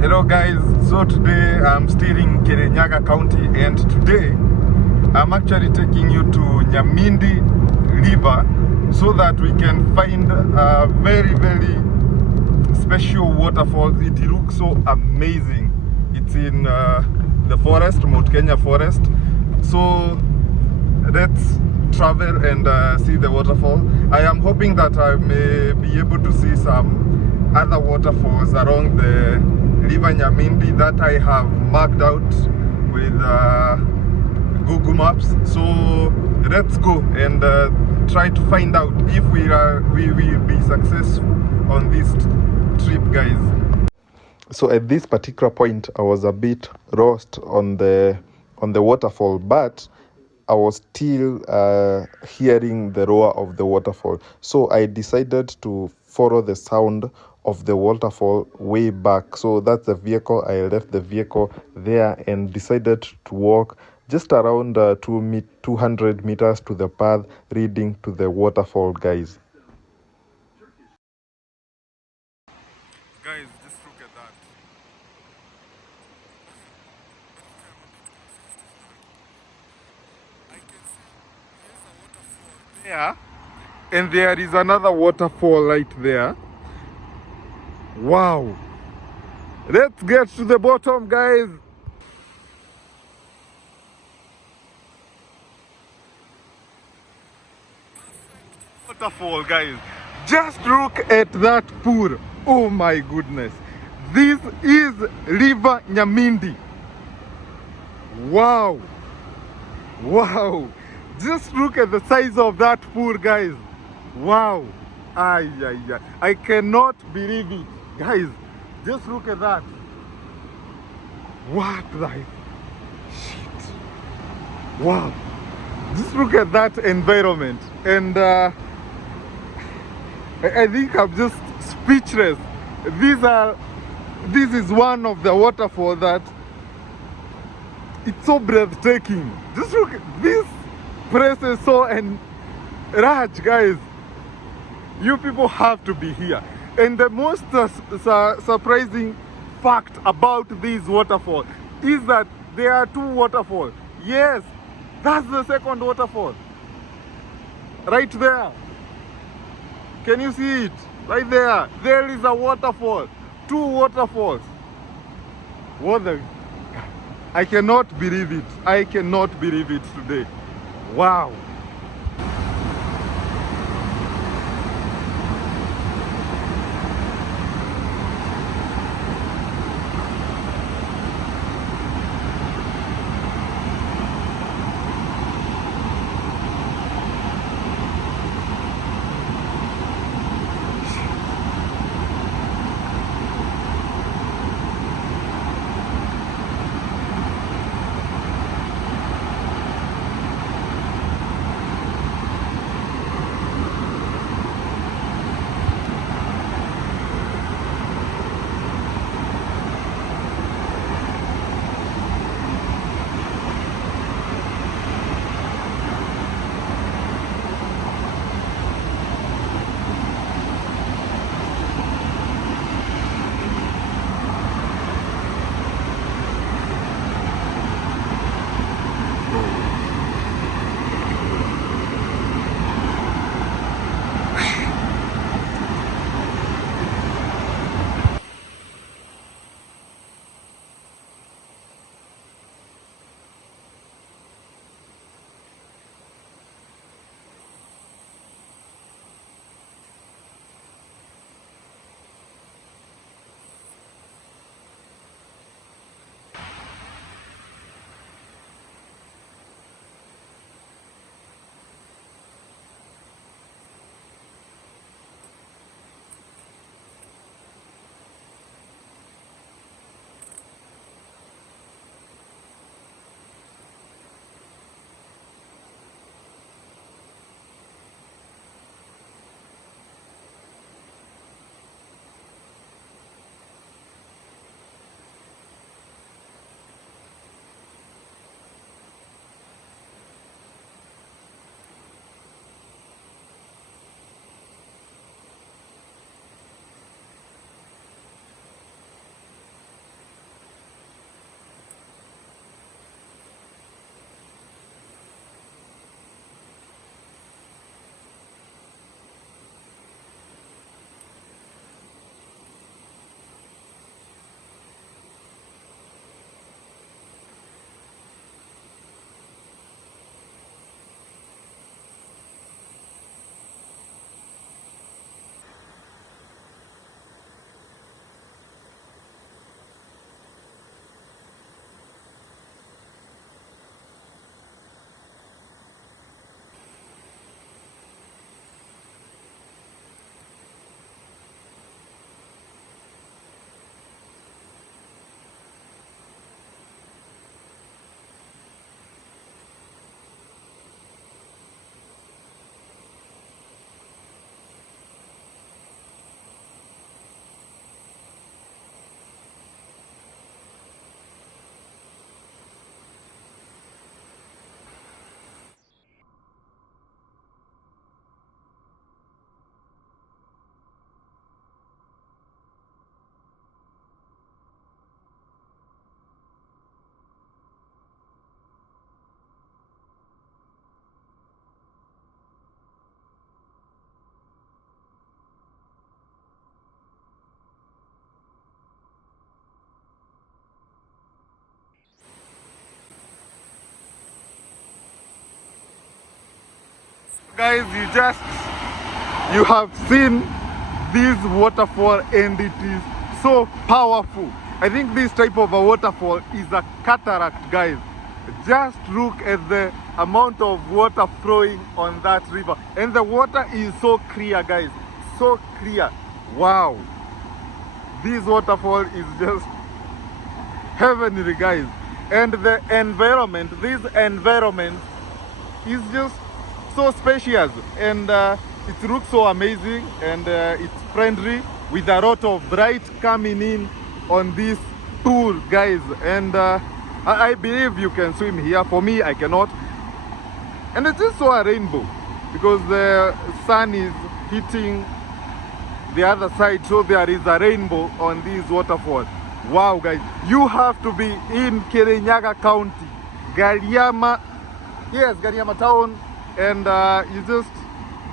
Hello guys, so today I'm still in Kirinyaga County, and today I'm actually taking you to Nyamindi River so that we can find a very special waterfall. It looks so amazing. It's in the forest, Mt.Kenya forest. So let's travel and see the waterfall. I am hoping that I may be able to see some other waterfalls along the River Nyamindi that I have marked out with Google Maps. So let's go and try to find out if we will be successful on this trip, guys. So at this particular point, I was a bit lost on the waterfall, but I was still hearing the roar of the waterfall. So I decided to follow the sound of the waterfall way back. So that's the vehicle. I left the vehicle there and decided to walk just around 200 meters to the path leading to the waterfall, guys. Guys, just look at that. I can see there's a waterfall there, and there is another waterfall right there. Wow. Let's get to the bottom, guys. Waterfall, guys. Just look at that pool. Oh my goodness. This is River Nyamindi. Wow. Wow. Just look at the size of that pool, guys. Wow. I cannot believe it. Guys, just look at that. What the shit. Wow. Just look at that environment. And I think I'm just speechless. This is one of the waterfalls that it's so breathtaking. Just look at this place is so large, guys. You people have to be here. And the most surprising fact about this waterfall is that there are two waterfalls. Yes, that's the second waterfall. Right there. Can you see it? Right there. There is a waterfall. Two waterfalls. What the... I cannot believe it. I cannot believe it today. Wow. Guys, you have seen this waterfall and it is so powerful. I think this type of a waterfall is a cataract, guys. Just look at the amount of water flowing on that river, and the water is so clear, guys, so clear. Wow, this waterfall is just heavenly, guys. And the environment, this environment is just so spacious, and it looks so amazing, and it's friendly with a lot of light coming in on this pool, guys. And I believe you can swim here. For me, I cannot. And it's also a rainbow because the sun is hitting the other side, so there is a rainbow on this waterfall. Wow, guys, you have to be in Kirinyaga County, Gariama, yes, Gariama town, and you just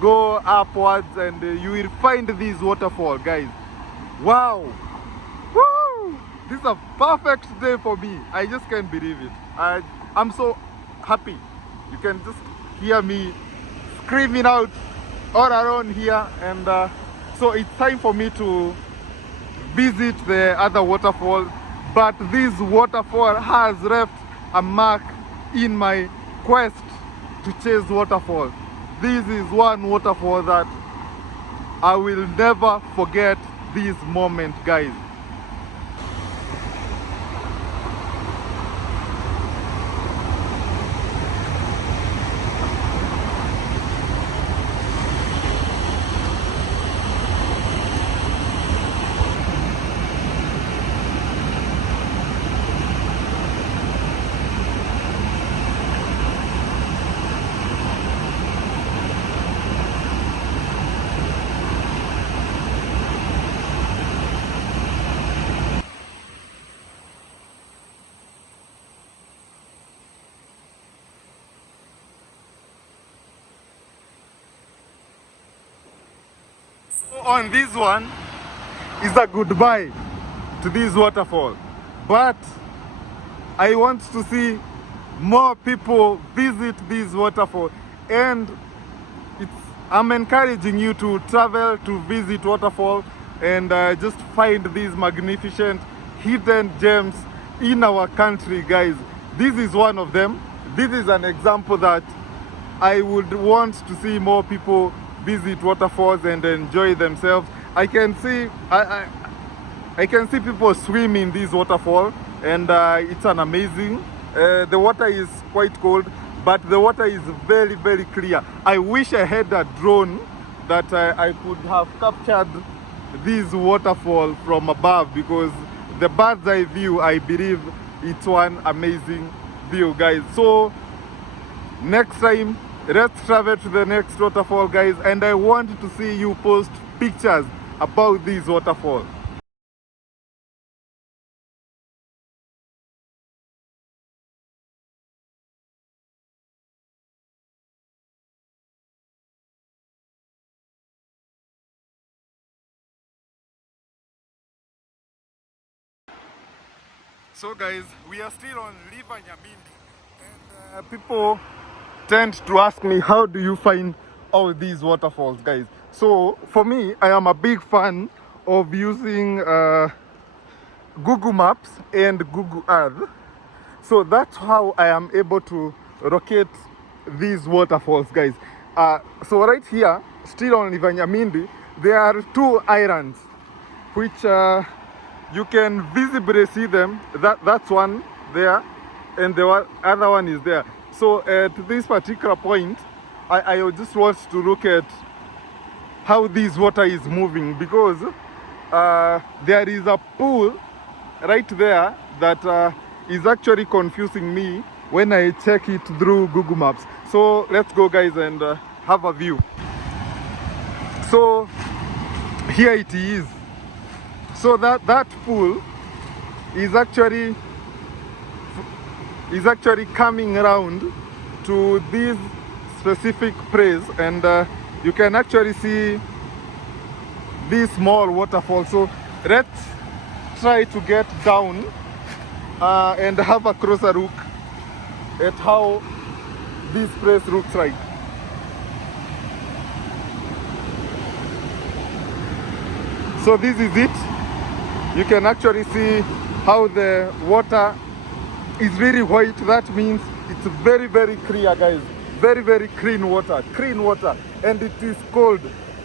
go upwards and you will find this waterfall, guys. Wow. Woo! This is a perfect day for me. I just can't believe it. I'm so happy. You can just hear me screaming out all around here, and so it's time for me to visit the other waterfall. But this waterfall has left a mark in my quest to chase waterfall. This is one waterfall that I will never forget this moment, guys. On this one is a goodbye to this waterfall, but I want to see more people visit this waterfall, and I'm encouraging you to travel to visit waterfall and just find these magnificent hidden gems in our country, guys. This is one of them. This is an example that I would want to see more people visit waterfalls and enjoy themselves. I can see people swim in this waterfall, and it's an amazing. The water is quite cold, but the water is very, very clear. I wish I had a drone that I could have captured this waterfall from above, because the bird's eye view, I believe it's one amazing view, guys. So next time, let's travel to the next waterfall, guys, and I want to see you post pictures about this waterfall. So guys, we are still on River Nyamindi, and people tend to ask me, how do you find all these waterfalls, guys? So for me, I am a big fan of using Google Maps and Google Earth. So that's how I am able to locate these waterfalls, guys. So right here, still on River Nyamindi, there are two islands which you can visibly see them. That's one there, and the other one is there. So at this particular point, I just want to look at how this water is moving, because there is a pool right there that is actually confusing me when I check it through Google Maps. So let's go, guys, and have a view. So here it is. So that pool is actually coming around to this specific place, and you can actually see this small waterfall. So let's try to get down and have a closer look at how this place looks like. So this is it. You can actually see how the water is really white. That means it's very, very clear, guys. Very, very clean water, and it is cold.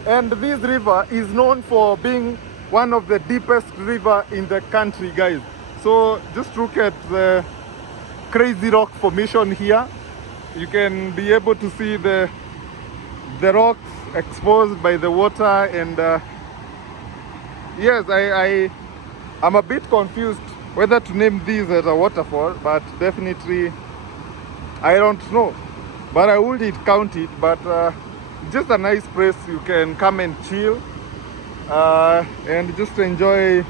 And this river is known for being one of the deepest river in the country, guys. So just look at the crazy rock formation here. You can be able to see the rocks exposed by the water, and yes, I'm a bit confused whether to name this as a waterfall, but definitely I don't know. But I wouldn't count it, but just a nice place you can come and chill and just enjoy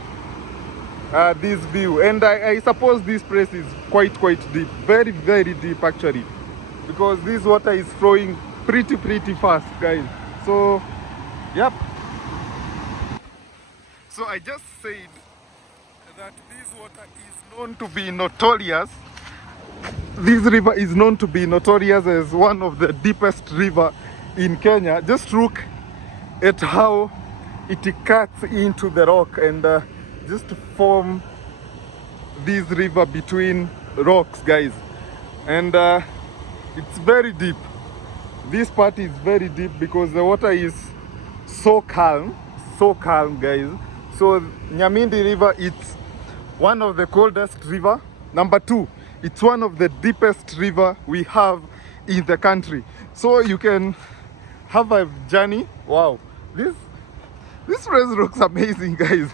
this view. And I suppose this place is quite deep, very, very deep actually, because this water is flowing pretty fast, guys. So yep. So I just said that this water is known to be notorious. This river is known to be notorious as one of the deepest river in Kenya. Just look at how it cuts into the rock and just form this river between rocks, guys. And it's very deep. This part is very deep because the water is so calm, guys. So Nyamindi River, it's one of the coldest river. Number 2, it's one of the deepest river we have in the country. So you can have a journey. Wow, this place looks amazing, guys.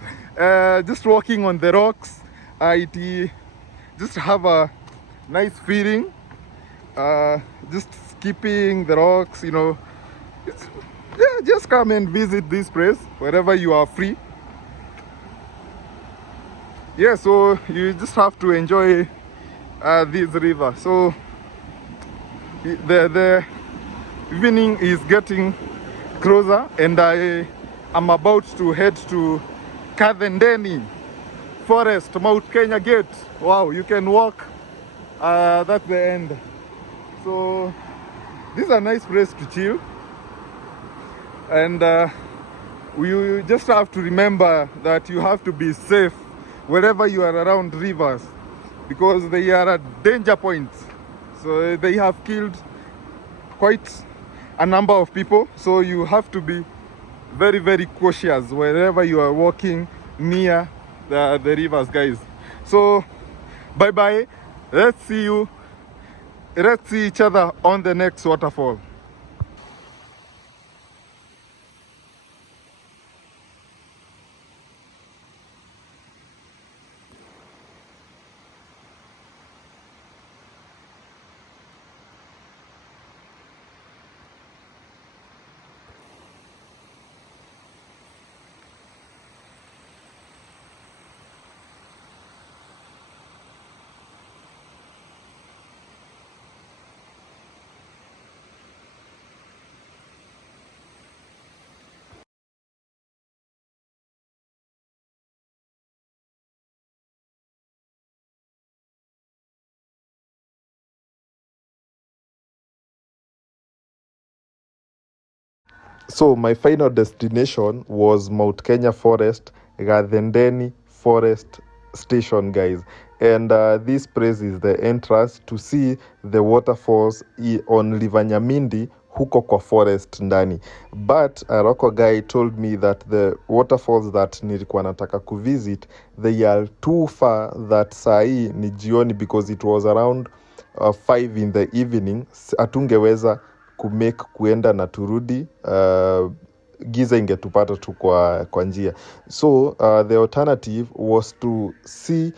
Just walking on the rocks, it just have a nice feeling. Just skipping the rocks, you know. Yeah, just come and visit this place wherever you are free. Yeah, so you just have to enjoy this river. So the evening is getting closer, and I am about to head to Kadhendeni Forest, Mt.Kenya gate. Wow, you can walk. That's the end. So this is a nice place to chill, and you just have to remember that you have to be safe wherever you are around rivers, because they are at danger points. So they have killed quite a number of people, so you have to be very, very cautious wherever you are walking near the rivers, guys. So bye bye. Let's see each other on the next waterfall. So my final destination was Mt.Kenya Forest, Kadhendeni Forest Station, guys. And this place is the entrance to see the waterfalls on River Nyamindi, huko kwa forest ndani. But a local guy told me that the waterfalls that nilikuwa nataka kuvisit, they are too far, that sahi ni jioni, because it was around 5 in the evening. Atungeweza kumake kuenda na turudi, giza ingetupata tu kwa njia. So the alternative was to see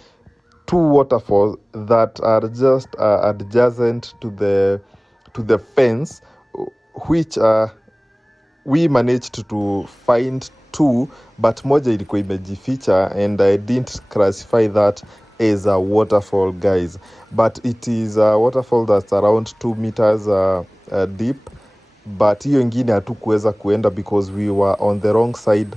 2 waterfalls that are just adjacent to the fence, which we managed to find 2, but moja ilikuwa imejificha, and I didn't classify that as a waterfall, guys. But it is a waterfall that's around 2 meters deep, but hiyo ingine hatukuweza kuenda because we were on the wrong side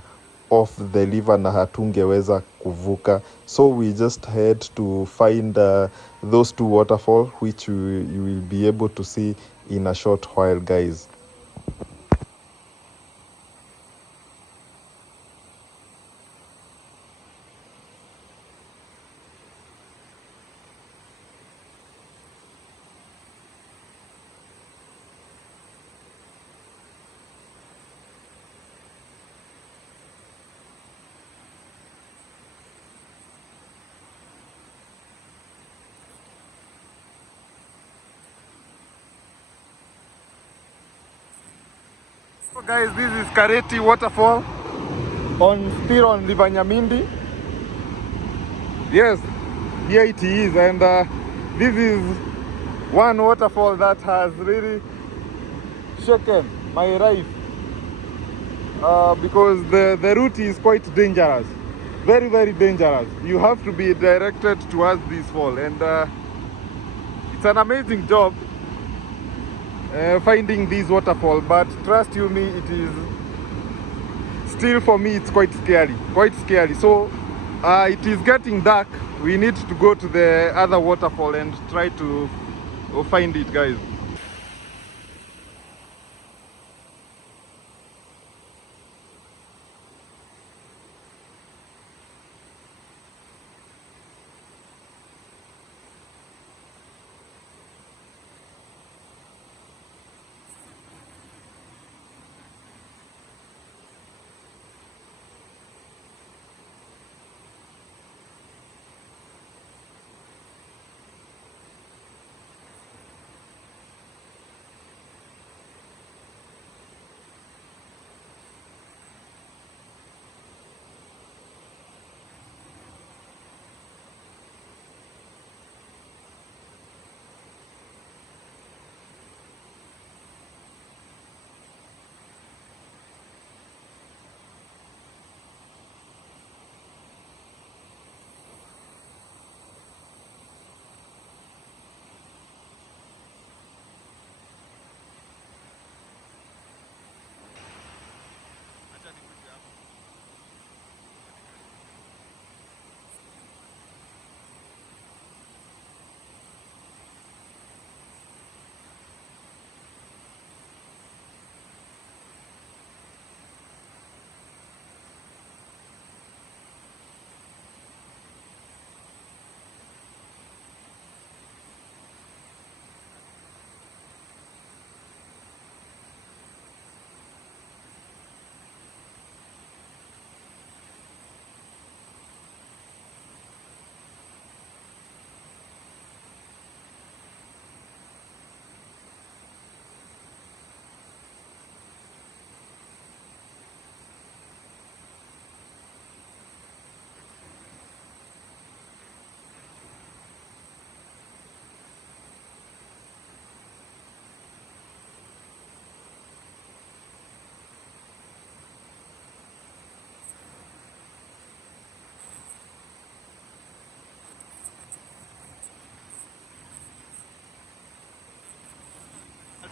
of the river na hatungeweza kuvuka. So we just had to find those 2 waterfalls, which you will be able to see in a short while, guys. So guys, this is Kareti waterfall still on River Nyamindi. Yes, here it is, and this is one waterfall that has really shaken my life because the route is quite dangerous, very, very dangerous. You have to be directed towards this fall, and it's an amazing job finding this waterfall, but trust you me, it is still, for me, it's quite scary. So it is getting dark. We need to go to the other waterfall and try to find it, guys.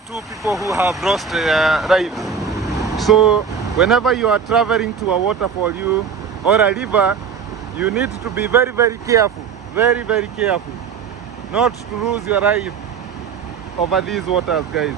Two people who have lost lives. So whenever you are traveling to a waterfall or a river, you need to be very, very careful, very, very careful, not to lose your life over these waters, guys.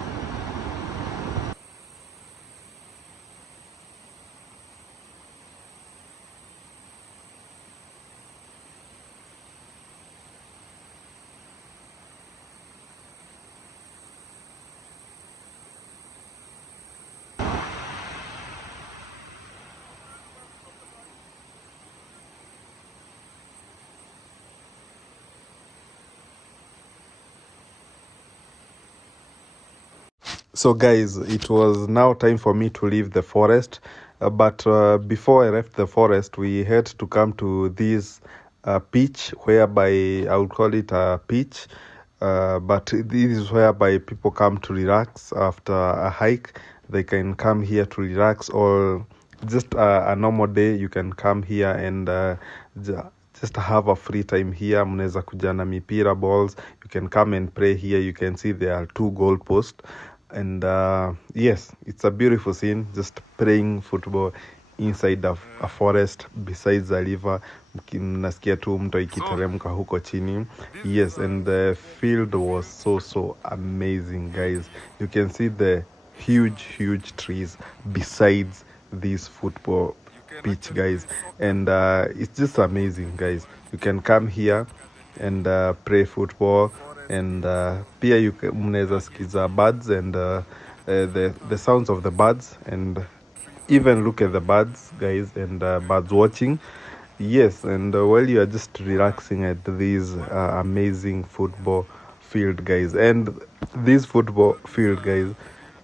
So guys, it was now time for me to leave the forest, but before I left the forest, we had to come to this beach, whereby I would call it a beach, but this is whereby people come to relax after a hike. They can come here to relax, or just a normal day you can come here and just have a free time here. Mnaweza kuja na mipira balls, you can come and pray here. You can see there are 2 goal posts. And yes, it's a beautiful scene, just playing football inside a forest besides the river. Mnasikia tu mto ikiteremka huko chini. Yes, and the field was so amazing, guys. You can see the huge trees besides this football pitch, guys, and it's just amazing, guys. You can come here and play football, and pia mnaweza sikiza birds and the sounds of the birds, and even look at the birds, guys, and birds watching. Yes, and while you are just relaxing at this amazing football field, guys. And this football field, guys,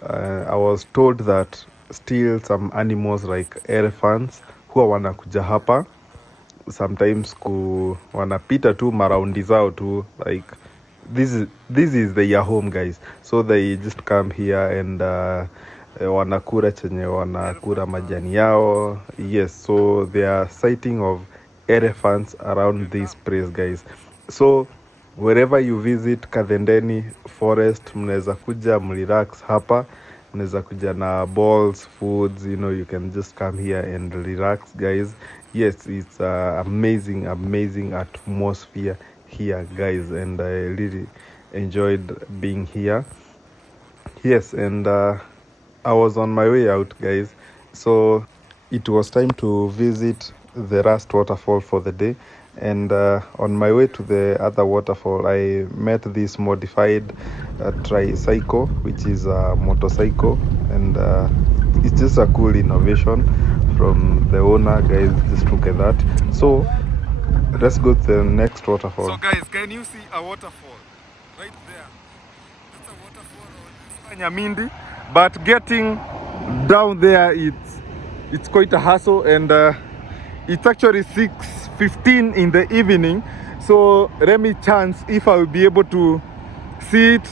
I was told that still some animals like elephants huwa wanakuja hapa sometimes wanapita tu maraundi zao tu, like this is their home guys, so they just come here and wanakura chenye wanakura majani yao. Yes, so they are sighting of elephants around this place guys. So wherever you visit Kadhendeni forest, mnaweza kuja mrelax hapa, mnaweza kuja na balls, foods, you can just come here and relax guys. Yes, it's amazing atmosphere here guys, and I really enjoyed being here. Yes, and I was on my way out guys, so it was time to visit the last waterfall for the day. And on my way to the other waterfall, I met this modified tricycle, which is a motorcycle, and it's just a cool innovation from the owner guys. Just look at that. So let's go to the next waterfall. So guys, can you see a waterfall right there? That's a waterfall on River Nyamindi, but getting down there it's quite a hassle, and it's actually 6:15 in the evening, so let me chance if I will be able to see it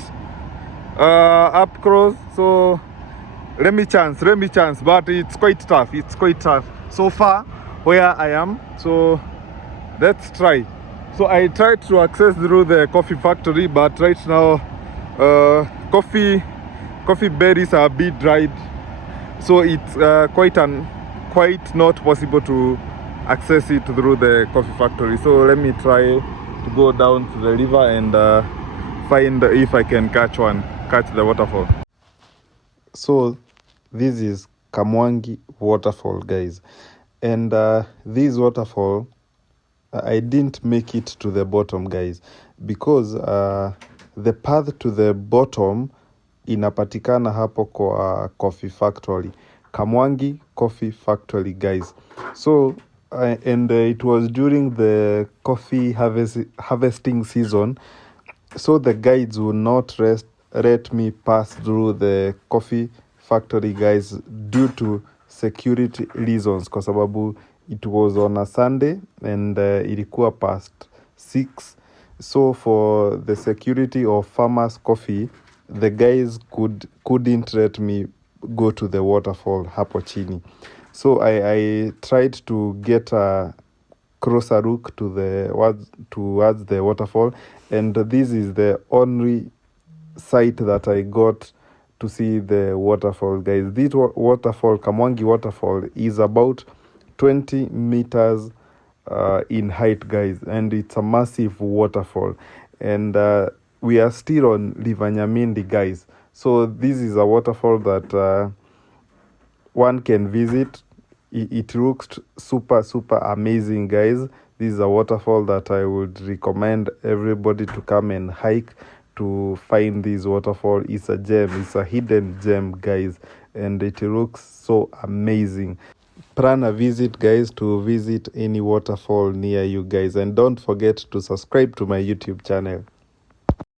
up close. So let me chance, but it's quite tough so far where I am. So let's try. So I tried to access through the coffee factory, but right now coffee berries are a bit dried, so it's quite not possible to access it through the coffee factory. So let me try to go down to the river and find if I can catch the waterfall. So this is Kamwangi waterfall guys, and this waterfall I didn't make it to the bottom guys, because the path to the bottom inapatikana hapo kwa coffee factory, Kamwangi Coffee Factory guys. So and it was during the coffee harvesting season, so the guides would not let me pass through the coffee factory guys, due to security reasons, kwa sababu it was on a Sunday and ilikuwa past 6. So for the security of Farmers Coffee, the guys couldn't let me go to the waterfall hapo chini. So I tried to get a closer look towards the waterfall, and this is the only site that I got to see the waterfall guys. This waterfall, Kamwangi waterfall, is about 20 meters in height guys, and it's a massive waterfall, and we are still on River Nyamindi guys. So this is a waterfall that one can visit. It looks super amazing guys. This is a waterfall that I would recommend everybody to come and hike to find this waterfall. It's a gem, it's a hidden gem guys, and it looks so amazing. Plan a visit guys to visit any waterfall near you guys, and don't forget to subscribe to my YouTube channel.